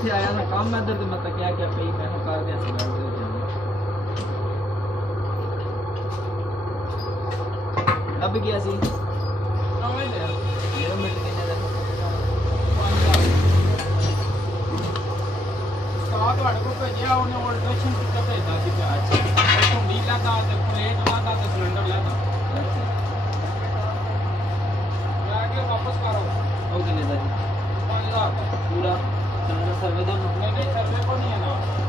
इतने आया था काम में इधर तो मतलब क्या क्या पे मैं कर दिया सी बैठ के अब गया सी नवा ही लिया ये मिनट के अंदर ਸਟਾਕ ਤੁਹਾਡੇ ਕੋਲ ਭੇਜਿਆ ਉਹਨੇ ਆਲਟਰੇਸ਼ਨ ਕੀਤਾ ਭੇਜਦਾ ਸੀ ਪਿਆਜ਼ ਤੋਂ ਨੀ ਲਾਦਾ ਤੇ ਪਲੇਟ ਲਾਦਾ ਤੇ ਸਿਲੰਡਰ ਲਾਦਾ ਮੈਂ ਕਿ ਵਾਪਸ ਕਰੋ ਉਹ ਕਿੰਨੇ ਦਾ ਜੀ 5000 ਦਾ पूरा सिलेंडर सर्वे दोनों नहीं सर्वे को नहीं है ना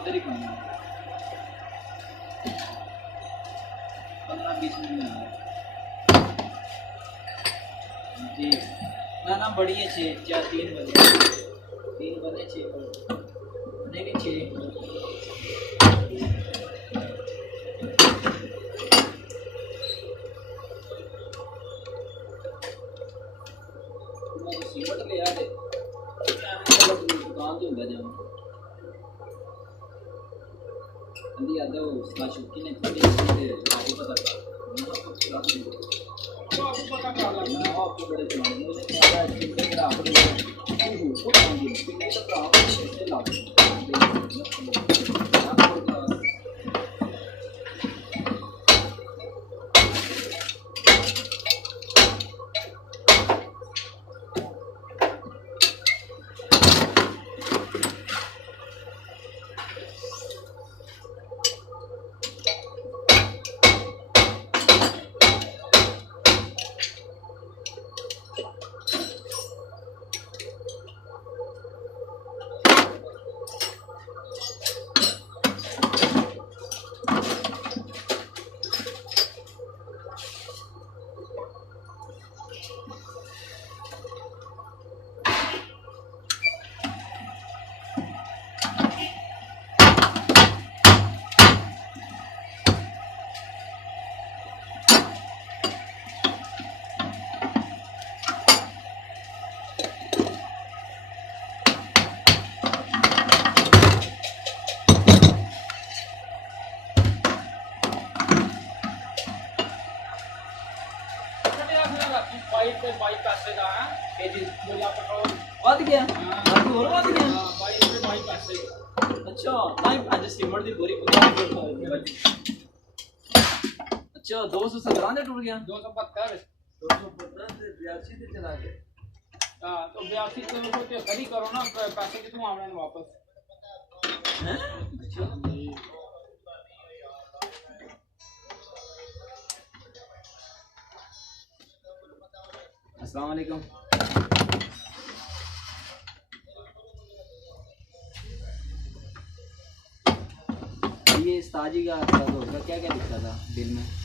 उधर ही करना 15-20 मिनट जी ना ना बड़ी है 3 बजे 6 नहीं नहीं 6 सीमेंट ले आ दे दुकान तो होगा जाना अंदी आदो शुक्की ने थोड़ी आपको पता ना आपको बड़े चलाने मुझे क्या चिंता मेरा अच्छा 217 टूट गया 272 से 82 से चला गया हाँ तो 82 तो कभी करो ना पैसे कितने आने वापस हैं अच्छा अस्सलाम वालेकुम ये ताजी का होगा क्या क्या दिखता था बिल में